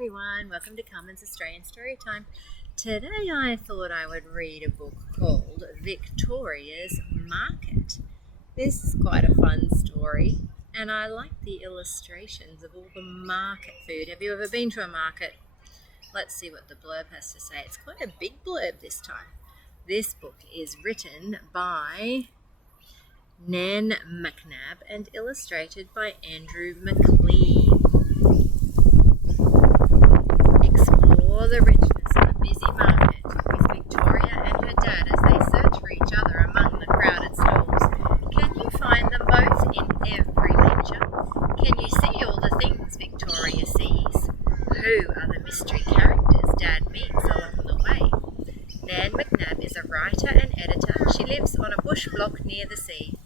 everyone, welcome to Carmen's Australian Storytime. Today I thought I would read a book called Victoria's Market. This is quite a fun story and I like the illustrations of all the market food. Have you ever been to a market? Let's see what the blurb has to say. It's quite a big blurb this time. This book is written by Nan McNabb and illustrated by Andrew McLean. Explore the richness of a busy market with Victoria and her dad as they search for each other among the crowded stalls. Can you find them both in every picture? Can you see all the things Victoria sees? Who are the mystery characters Dad meets along the way? Nan McNabb is a writer and editor. She lives on a bush block near the sea.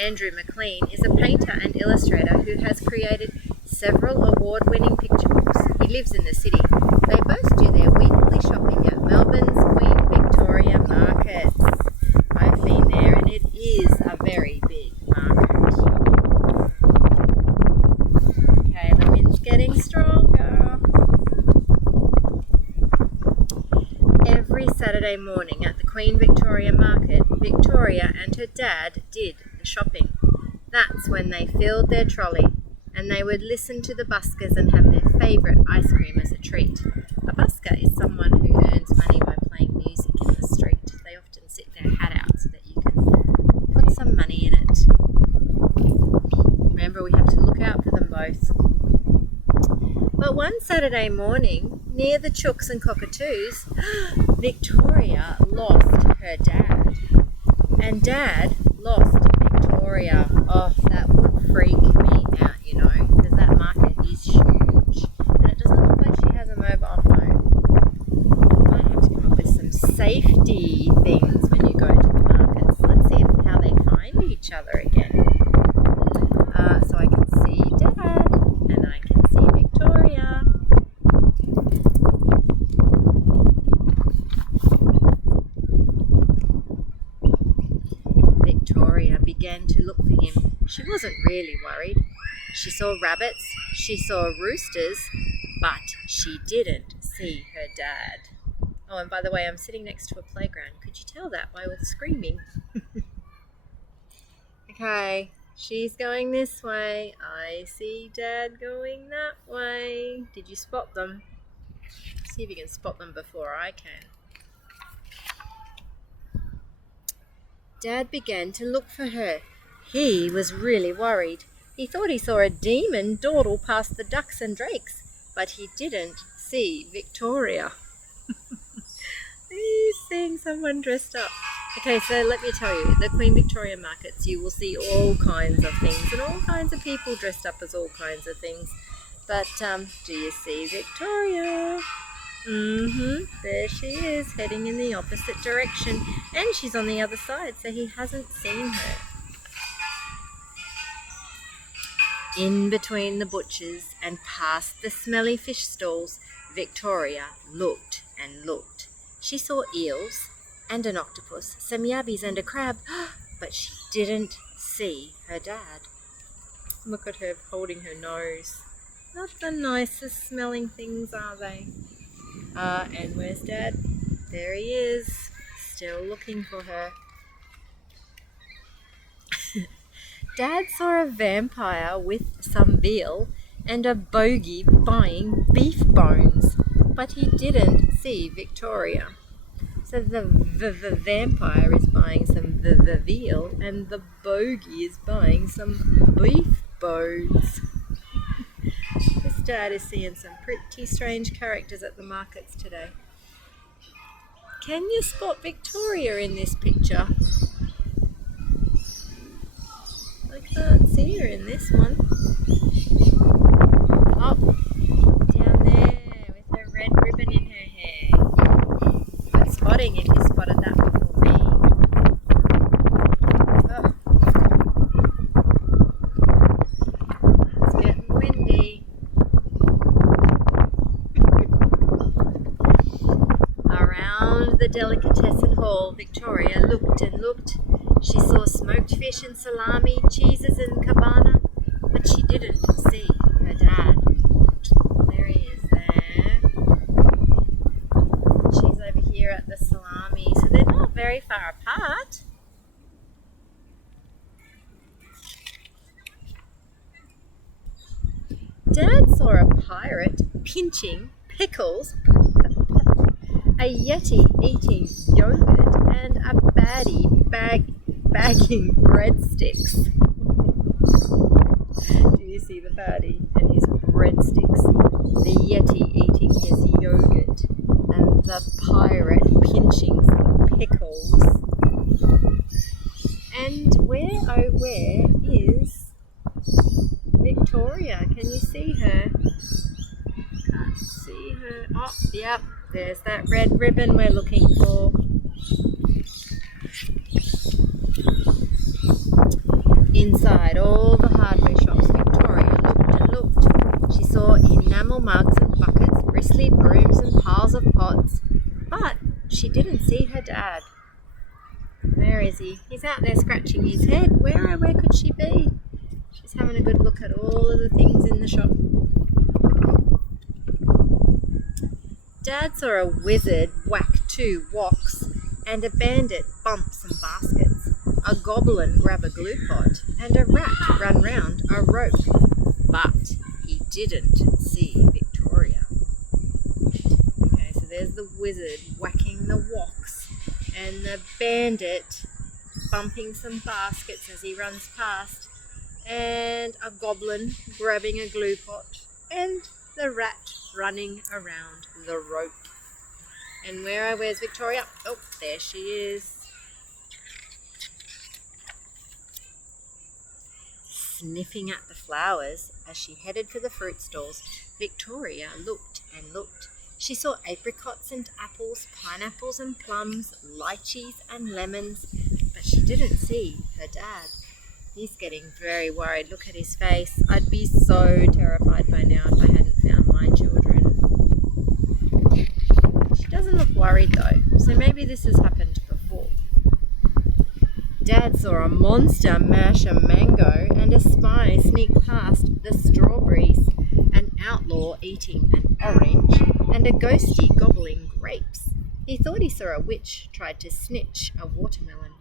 Andrew McLean is a painter and illustrator who has created several award-winning picture books. He lives in the city. They both do their weekly shopping at Melbourne's Queen Victoria Markets. I've been there and it is a very big market. Okay, the wind's getting stronger. Every Saturday morning at the Queen Victoria Market, Victoria and her dad did the shopping. That's when they filled their trolley and they would listen to the buskers and have their favourite ice cream as a treat. A busker is someone who earns money by playing music in the street. They often sit their hat out so that you can put some money in it. Remember, we have to look out for them both. But one Saturday morning, near the Chooks and Cockatoos, Victoria lost her dad. And Dad lost Victoria. Oh, that would freak me out, you know, because that market is huge. And it doesn't look like she has a mobile phone. Might have to come up with some safety things when you go to the markets. Let's see how they find each other again. So I can see Dad and I can see Victoria. Victoria began to look for him. She wasn't really worried. She saw rabbits, she saw roosters, but she didn't see her dad. Oh, and by the way, I'm sitting next to a playground. Could you tell that by all the screaming? Okay, she's going this way. I see Dad going that way. Did you spot them? See if you can spot them before I can. Dad began to look for her. He was really worried. He thought he saw a demon dawdle past the ducks and drakes, but he didn't see Victoria. He's seeing someone dressed up. Okay, so let me tell you, the Queen Victoria Markets, you will see all kinds of things and all kinds of people dressed up as all kinds of things. But do you see Victoria? There she is, heading in the opposite direction, and she's on the other side, so he hasn't seen her. In between the butchers and past the smelly fish stalls, Victoria looked and looked. She saw eels and an octopus, some yabbies and a crab, but she didn't see her dad. Look at her holding her nose. Not the nicest smelling things, are they? And where's Dad? There he is, still looking for her. Dad saw a vampire with some veal and a bogey buying beef bones, but he didn't see Victoria. So the vampire is buying some veal and the bogey is buying some beef bones. This Dad is seeing some pretty strange characters at the markets today. Can you spot Victoria in this picture? I can't see her in this one. Oh, down there with her red ribbon in her hair. Good spotting if you spotted that before me. Oh. It's getting windy. Around the delicatessen hall, Victoria looked and looked. She saw smoked fish and salami, cheeses and cabana, but she didn't see her dad. There he is there. very far apart. Dad saw a pirate pinching pickles, a yeti eating yogurt, and a baddie bagging breadsticks. Do you see the baddie and his breadsticks? The yeti eating his yogurt, and the pirate pinching some pickles. And where is Victoria? Can you see her? Can't see her. Oh, yep, there's that red ribbon we're looking for. Inside all the hardware shops, Victoria looked and looked. She saw enamel mugs and buckets, bristly brooms and piles of pots, but she didn't see her dad. Where is he? He's out there scratching his head. Where could she be? She's having a good look at all of the things in the shop. Dad saw a wizard whack 2 woks, and a bandit bump some baskets, a goblin grab a glue pot, and a rat run round a rope. But he didn't see Victoria. Okay, so there's the wizard whacking the woks, and the bandit bumping some baskets as he runs past, and a goblin grabbing a glue pot, and the rat running around the rope. And where's Victoria? Oh, there she is. Sniffing at the flowers as she headed for the fruit stalls, Victoria looked and looked. She saw apricots and apples, pineapples and plums, lychees and lemons, but she didn't see her dad. He's getting very worried. Look at his face. I'd be so terrified by now if I hadn't found my children. She doesn't look worried though, so maybe this has happened before. Dad saw a monster mash a mango and a spy sneak past the strawberries, an outlaw eating an orange, and a ghostie gobbling grapes. He thought he saw a witch tried to snitch a watermelon,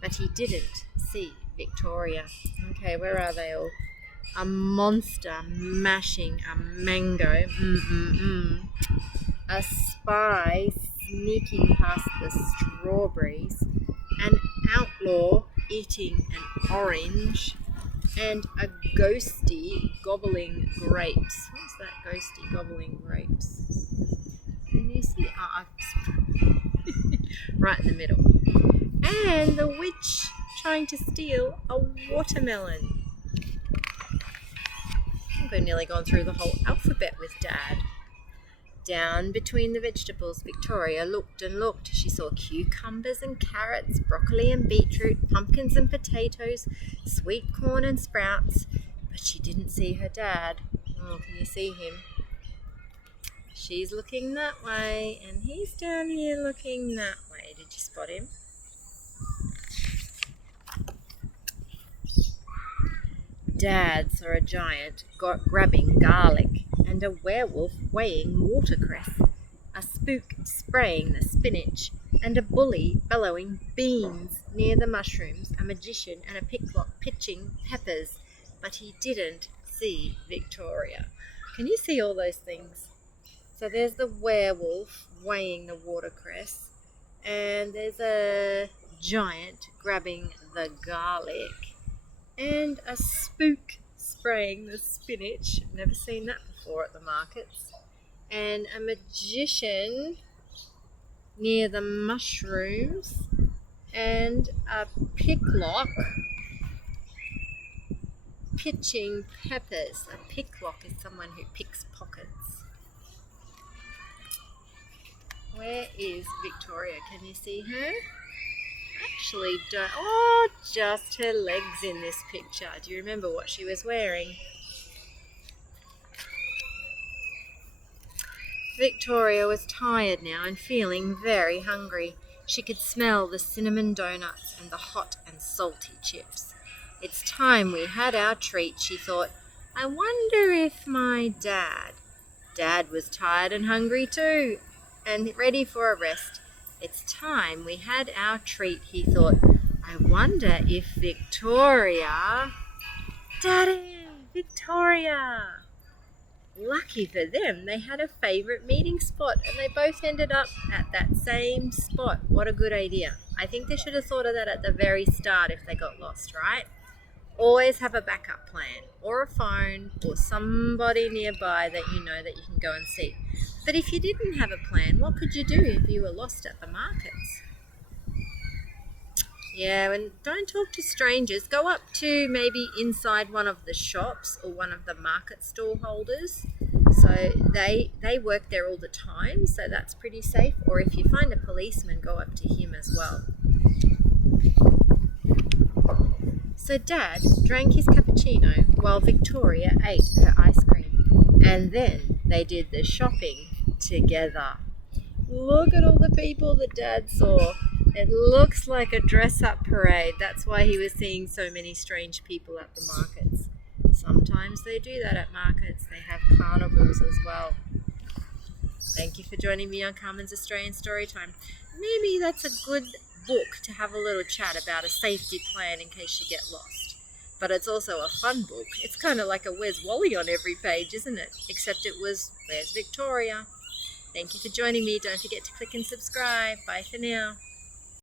but he didn't see Victoria. Okay, where are they all? A monster mashing a mango. A spy sneaking past the strawberries. An outlaw eating an orange. And a ghostie gobbling grapes. What's that ghostie gobbling grapes? Can you see? Right in the middle. And the witch trying to steal a watermelon. I think we've nearly gone through the whole alphabet with Dad. Down between the vegetables, Victoria looked and looked. She saw cucumbers and carrots, broccoli and beetroot, pumpkins and potatoes, sweet corn and sprouts, but she didn't see her dad. Oh, can you see him? She's looking that way, and he's down here looking that way. Did you spot him? Dad saw a giant grabbing garlic, and a werewolf weighing watercress, a spook spraying the spinach, and a bully bellowing beans near the mushrooms, a magician and a picklock pitching peppers, but he didn't see Victoria. Can you see all those things? So there's the werewolf weighing the watercress, and there's a giant grabbing the garlic, and a spook spraying the spinach. Never seen that before at the markets. And a magician near the mushrooms, and a picklock pitching peppers. A picklock is someone who picks pockets. Where is Victoria? Can you see her? Actually don't. Oh, just her legs in this picture. Do you remember what she was wearing? Victoria was tired now and feeling very hungry. She could smell the cinnamon donuts and the hot and salty chips. It's time we had our treat, she thought. I wonder if my Dad was tired and hungry too, and ready for a rest. It's time we had our treat, he thought. I wonder if Victoria... Daddy! Victoria! Lucky for them, they had a favourite meeting spot and they both ended up at that same spot. What a good idea. I think they should have thought of that at the very start if they got lost, right? Always have a backup plan or a phone or somebody nearby that you know that you can go and see. But if you didn't have a plan, what could you do if you were lost at the markets? Yeah, and don't talk to strangers. Go up to maybe inside one of the shops or one of the market stall holders. So they work there all the time, so that's pretty safe. Or if you find a policeman, go up to him as well. So Dad drank his cappuccino while Victoria ate her ice cream. And then they did the shopping together. Look at all the people that Dad saw. It looks like a dress-up parade. That's why he was seeing so many strange people at the markets. Sometimes they do that at markets. They have carnivals as well. Thank you for joining me on Carmen's Australian Storytime. Maybe that's a good book to have a little chat about a safety plan in case you get lost. But it's also a fun book. It's kind of like a Where's Wally on every page, isn't it? Except it was Where's Victoria? Thank you for joining me. Don't forget to click and subscribe. Bye for now.